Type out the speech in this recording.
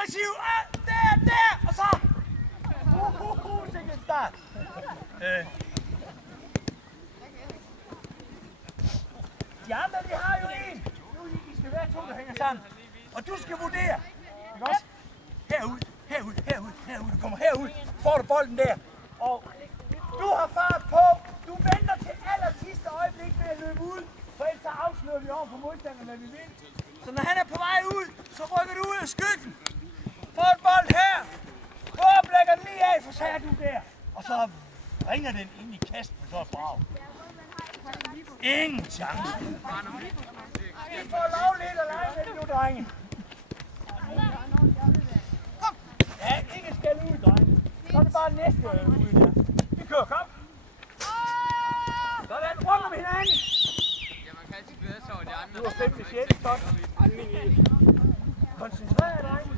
aggressiv. Der, og så. Sikke en start. De andre, de har jo en. Nu I skal være to, der hænger sammen. Og du skal vurdere. Ikke også? Herud. Du kommer herud. Får du bolden der. Og du har fart på. Du venter til aller sidste øjeblik med at løbe ud. For ellers så afslører vi over på modstanderen, hvad vi vil. Så når han er på vej ud, så rykker du ud af skyggen. Får en bold her. Bum, lægger den lige af, for så er du der. Og så ringer den ind i kasten, og så er brav. Ingen chance. I får lov lidt at lege med det nu, drenge. Ja, ikke skal ud, drenge. Så er det bare næste ude der. Vi kører, kom. Sådan, rundt om hinanden. Ja, man kan altid glæde sig over de andre. Du er 5-6, godt. Koncentrer dig, drenge.